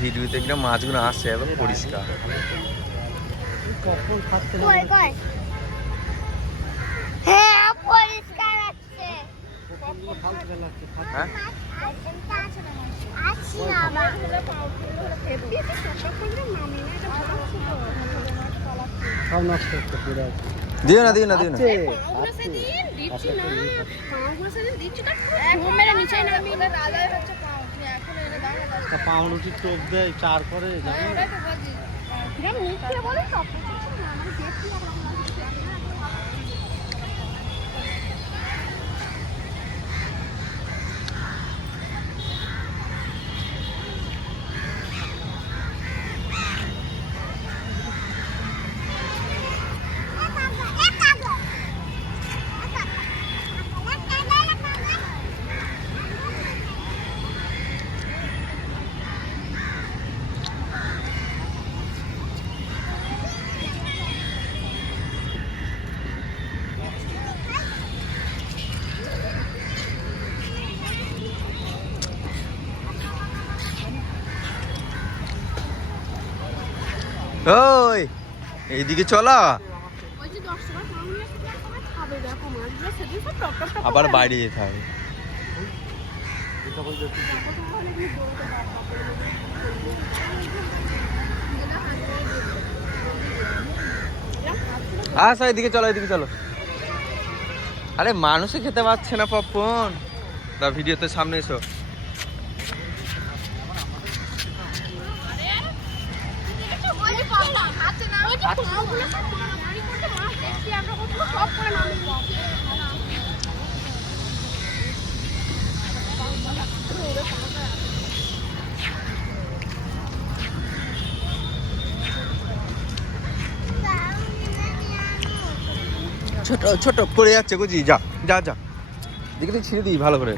ভিডিওতে একটা মাছগুলো আসছে এবং পরিষ্কার। হ্যাঁ পরিষ্কার আছে। হ্যাঁ দিও না দিও না দিও না। পাউরুটি টোপ দেয় চার করে ওই এইদিকে চলা, আবার বাইরে যেতে হবে। আচ্ছা এদিকে চলো, এদিকে চলো। আরে মানুষে খেতে পাচ্ছে না পপকর্ন। দা ভিডিওতে সামনে এসো। ছোট ছোট পড়ে যাচ্ছে বুঝি, যা যা যা দেখে তুই ছিঁড়ে দিই ভালো করে।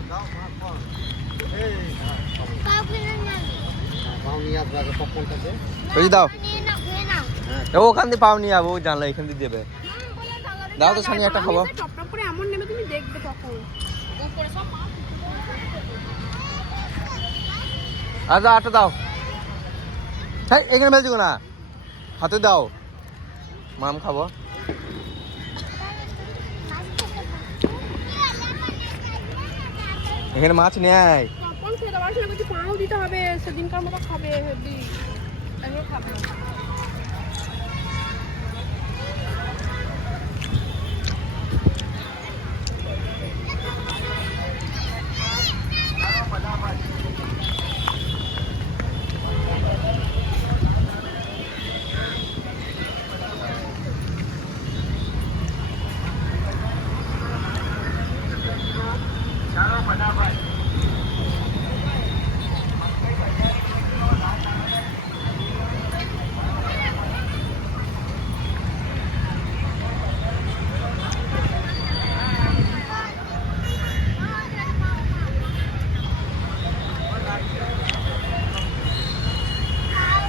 বুঝি দাও, ওখান দিয়ে পাও নিয়ে যাবো, জানলা এখান দিয়ে দেবে। দাও তো সানি একটা খাবো। আচ্ছা আটা দাও। হ্যাঁ এখানে ফেলছো না, হাতে দাও, মাম খাবো। এখানে মাছ নেয়। দিতে হবে সেদিনকার মতো খাবে।